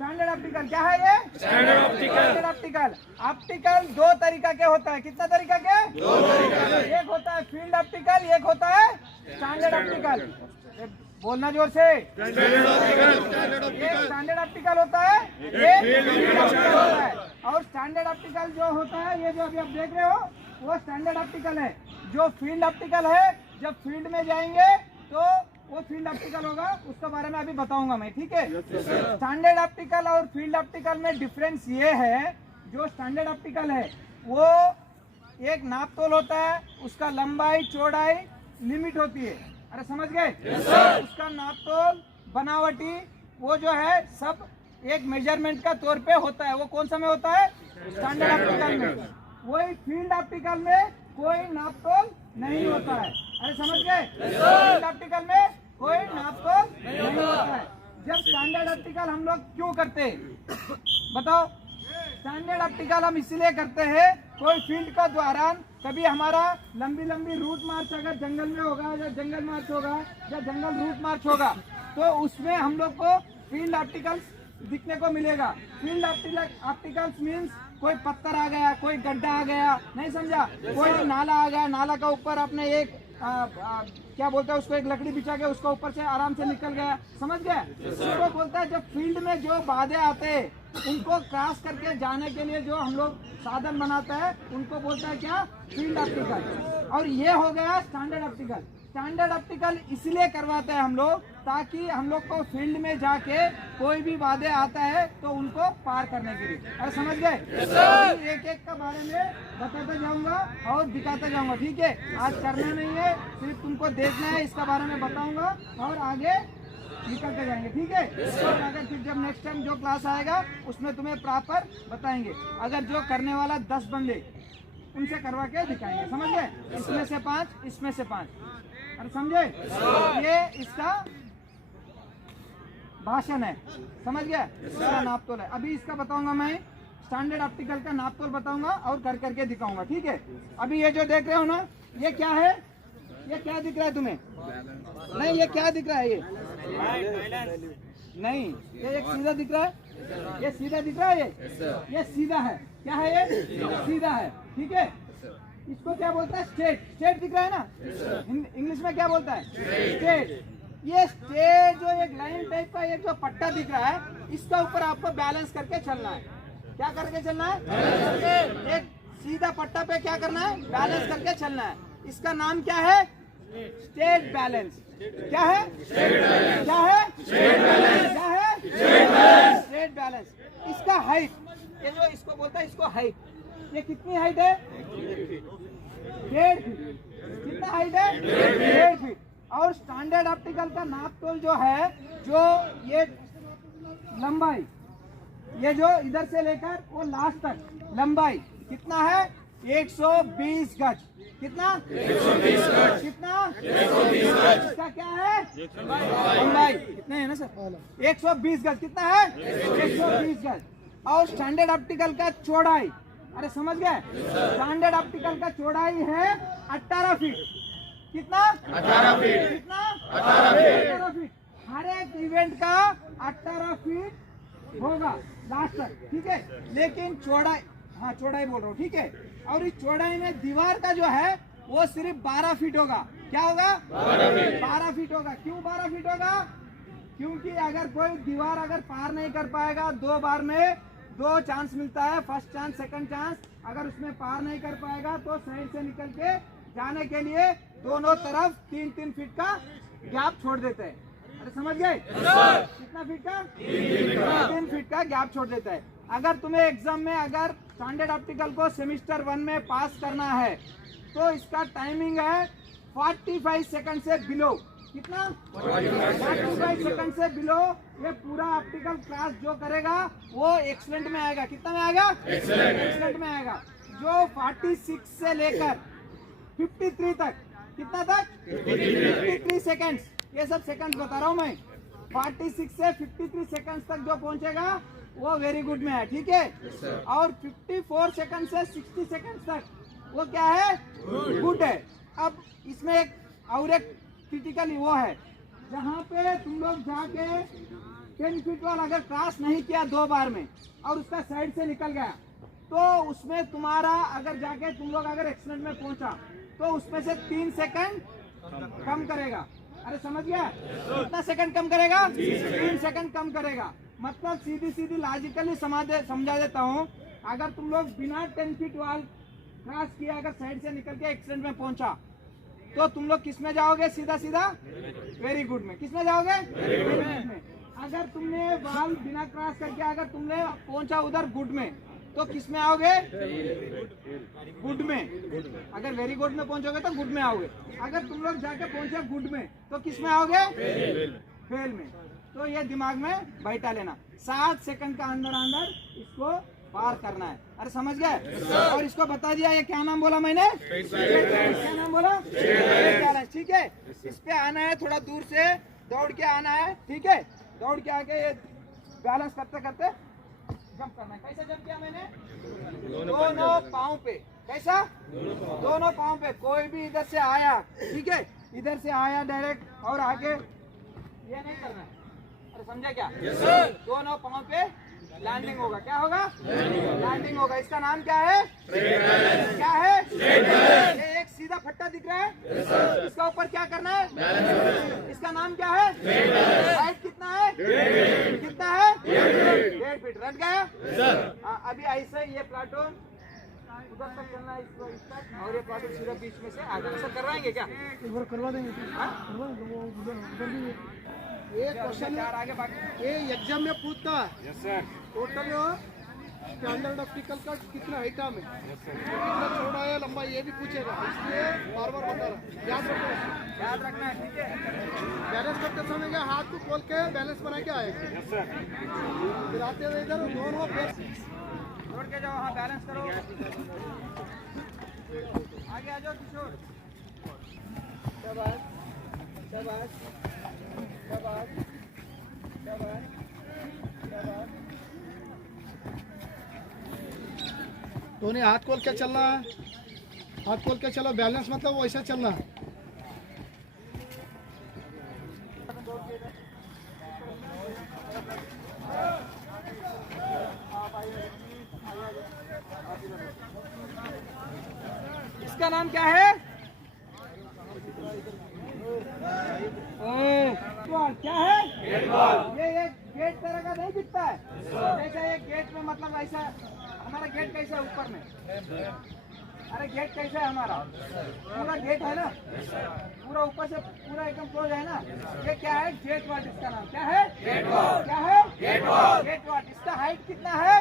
Standard optical क्या है ये? Standard optical. ऑप्टिकल दो तरीका के होता है। कितना तरीका के? दो तरीका के। एक होता है फील्ड ऑप्टिकल, एक होता है स्टैंडर्ड ऑप्टिकल। बोलना जोर से। Standard optical. एक स्टैंडर्ड ऑप्टिकल होता है, एक फील्ड ऑप्टिकल होता है। और स्टैंडर्ड ऑप्टिकल जो होता है, ये जो अभी आप देख रहे हो, वो स्टैंडर्ड ऑप्टिकल है। जो फील्ड ऑप्टिकल है, जब फील्ड में जाएंगे तो वो फील्ड ऑप्टिकल होगा, उसके बारे में अभी बताऊंगा मैं, ठीक है। स्टैंडर्ड ऑप्टिकल और फील्ड ऑप्टिकल में डिफरेंस ये है, जो स्टैंडर्ड ऑप्टिकल है वो एक नापतोल होता है, उसका लंबाई चौड़ाई लिमिट होती है। अरे समझ गए? उसका नापतोल बनावटी वो जो है सब एक मेजरमेंट का तौर पे होता है। वो कौन सा में होता है? स्टैंडर्ड ऑप्टिकल में। वही फील्ड ऑप्टिकल में कोई नापतोल नहीं होता है। अरे समझ गए? फील्ड ऑप्टिकल में कोई नापतोल नहीं होता है। जब स्टैंडर्ड ऑप्टिकल हम लोग क्यों करते हैं बताओ? स्टैंडर्ड ऑप्टिकल हम इसीलिए करते हैं, कोई फील्ड का दौरान कभी हमारा लंबी लंबी रूट मार्च अगर जंगल में होगा या जंगल मार्च होगा या जंगल रूट मार्च होगा, तो उसमें हम लोग को फील्ड ऑप्टिकल्स दिखने को मिलेगा। फील्ड ऑप्टिकल्स मीन्स कोई पत्थर आ गया, कोई गड्ढा आ गया, नहीं समझा, कोई नाला आ गया, नाला का ऊपर आपने एक क्या बोलते हैं उसको, एक लकड़ी बिछा के उसका ऊपर से आराम से निकल गया, समझ गए? उसको बोलता है जब फील्ड में जो बाधे आते हैं उनको क्रॉस करके जाने के लिए जो हम लोग साधन बनाते हैं उनको बोलता है क्या? Field optical. और ये हो गया स्टैंडर्ड ऑप्टिकल। स्टैंडर्ड ऑप्टिकल इसलिए करवाते हैं हम लोग ताकि हम लोग को फील्ड में जाके कोई भी बाधे आता है तो उनको पार करने के लिए। अरे समझ गए? एक एक का बारे में बताता जाऊंगा और दिखाता जाऊंगा, ठीक है? आज करना नहीं है, सिर्फ तुमको देखना है, इसका बारे में बताऊंगा और आगे निकलते जाएंगे, ठीक है? और अगर फिर जब नेक्स्ट टाइम जो क्लास आएगा उसमें तुम्हें प्रॉपर बताएंगे। अगर जो करने वाला 10 बंदे उनसे करवा के दिखाएंगे, समझ गए? इसमें से 5, इसमें से 5। अरे समझे? ये इसका भाषण है, समझ गया? इसका नापतोल है। अभी इसका बताऊंगा मैं, स्टैंडर्ड ऑप्टिकल का नापतोल बताऊंगा और कर करके दिखाऊंगा, ठीक है? अभी ये जो देख रहे हो ना, ये क्या है? ये क्या दिख रहा है तुम्हें? नहीं, ये क्या दिख रहा है? ये नहीं, ये एक सीधा दिख रहा है, ये सीधा दिख रहा है, ये सीधा है। क्या है ये? सीधा है, ठीक है? इसको क्या बोलता है? स्ट्रेट। स्ट्रेट दिख रहा है ना, इंग्लिश में क्या बोलता है? स्ट्रेट। ये स्ट्रेट जो एक लाइन टाइप का ये जो पट्टा दिख रहा है, इसका ऊपर आपको बैलेंस करके चलना है। क्या करके चलना है? एक सीधा पट्टा पे क्या करना है? बैलेंस करके चलना है। इसका नाम क्या है? Straight balance. क्या है? क्या है? क्या है? Straight balance. इसका हाइट, ये जो इसको बोलता है, इसको हाइट, ये कितनी हाइट है? 1.5 फीट। कितना हाइट है? 1.5 फीट। और स्टैंडर्ड ऑप्टिकल का नापतोल जो है, जो ये लंबाई, ये जो इधर से लेकर वो लास्ट तक लंबाई कितना है? 120 गज। कितना? 120 गज। कितना? 120 गज। इसका क्या है? लंबाई कितने है ना सर? 120 गज। कितना है? 120 गज। और स्टैंडर्ड ऑप्टिकल का चौड़ाई, अरे समझ गए? स्टैंडर्ड ऑप्टिकल का चौड़ाई है 18 फीट। कितना? 18 फीट। कितना? 18 फीट। हर एक इवेंट का 18 फीट होगा लास्ट तक, ठीक है? लेकिन चौड़ाई, हाँ चौड़ाई बोल रहा हूँ, ठीक है? और इस चौड़ाई में दीवार का जो है वो सिर्फ 12 फीट होगा। क्या होगा? 12 फीट होगा। क्यों 12 फीट होगा? क्योंकि अगर कोई दीवार अगर पार नहीं कर पाएगा, 2 बार में 2 चांस मिलता है, फर्स्ट चांस, सेकंड चांस। अगर उसमें पार नहीं कर पाएगा तो साइड से निकल के जाने के लिए दोनों तरफ 3-3 फीट का गैप छोड़ देते हैं। अरे समझ गए? कितना फीट का? 3 फीट का गैप छोड़ देता है। अगर तुम्हें एग्जाम में अगर स्टैंडर्ड ऑप्टिकल को सेमेस्टर 1 में पास करना है तो इसका टाइमिंग है 45 सेकंड से बिलो। कितना? 45 सेकंड से बिलो। ये पूरा ऑप्टिकल क्लास जो करेगा वो एक्सीलेंट में आएगा। कितना में आएगा? एक्सीलेंट में आएगा। जो 46 से लेकर 53 तक, कितना तक? 53 सेकंड्स। ये सब सेकंड्स बता रहा हूँ मैं। 46 से 53 सेकंड्स तक जो पहुंचेगा वो वेरी गुड में है, ठीक है? और 54 सेकंड से 60 सेकंड्स तक वो क्या है? गुड है। अब इसमें एक और एक क्रिटिकल वो है, जहाँ पे तुम लोग जाके 10 फीट वाला अगर क्रॉस नहीं किया 2 बार में और उसका साइड से निकल गया तो उसमें तुम्हारा अगर जाके तुम लोग अगर एक्सीडेंट में पहुंचा तो उसमें से 3 सेकंड कम करेगा। अरे समझ गया? कितना सेकंड कम करेगा? 3 सेकंड कम करेगा। मतलब सीधी लॉजिकली समझा देता हूँ, अगर तुम लोग बिना 10 फीट वाल क्रॉस किया अगर साइड से निकल के एक्सीडेंट में पहुंचा तो तुम लोग किस में जाओगे? सीधा वेरी गुड में। किस में जाओगे? वेरी गुड में। अगर तुमने वाल बिना क्रॉस करके अगर तुमने पहुंचा उधर गुड में तो किस में आओगे? गुड में। अगर वेरी गुड में पहुंचोगे तो गुड में आओगे। अगर तुम लोग जाके पहुंचे गुड में तो किस में आओगे? फेल में। तो ये दिमाग में बैठा लेना, 7 सेकंड का अंदर इसको पार करना है। अरे समझ गए? और इसको बता दिया, ये क्या नाम बोला मैंने? क्या नाम बोला? ठीक है। इस पे आना है, थोड़ा दूर से दौड़ के आना है, ठीक है? दौड़ के आके ये बैलेंस करते करते जंप करना है। कैसे जंप किया मैंने? दोनों पाँव पे। कैसा? दोनों पाँव पे। कोई भी इधर से आया, ठीक है, इधर से आया डायरेक्ट और आगे ये नहीं करना है। अरे समझा क्या? दोनों पाँव पे लैंडिंग होगा। क्या होगा? लैंडिंग होगा। इसका नाम क्या है? क्या है? ये एक सीधा फट्टा दिख रहा है, इसका ऊपर क्या करना है? इसका नाम क्या है? हाइट कितना है? कितना है? 1.5 फीट। रट गया? अभी ऐसे ये प्लाटून उधर तक चलना है, इसको इस तक, और ये प्लाटून सीधा बीच में से आगे। ऐसा करवाएंगे क्या? करवा देंगे। एक क्वेश्चन आगे बाकी ये एग्जाम में पूछता है टोटल स्टैंडर्ड ऑप्टिकल का कितना हाइट में, कितना चौड़ा है, लंबा, ये भी पूछेगा, इसलिए बार बता रहा। याद रखना है, ठीक है? बैलेंस करते समय क्या हाथ को खोल के बैलेंस बना के आए, फिर आते हुए इधर दोनों छोड़ के जाओ। हाँ, बैलेंस करो, आगे आ जाओ किशोर। शाबाश शाबाश शाबाश शाबाश शाबाश। तूने हाथ खोल के चलना है, हाथ खोल के चलो, बैलेंस मतलब वैसा चलना है। इसका नाम क्या है? क्या है? ये एक गेट तरह का नहीं दिखता है? जैसा ये गेट में, मतलब ऐसा हमारा गेट कैसा है ऊपर में? अरे गेट कैसा है हमारा? पूरा गेट है ना, पूरा ऊपर से पूरा एकदम क्लोज है ना। ये क्या है? गेट वाट। इसका नाम क्या है? गेट वाट। क्या है? गेट वाट। इसका हाइट कितना है?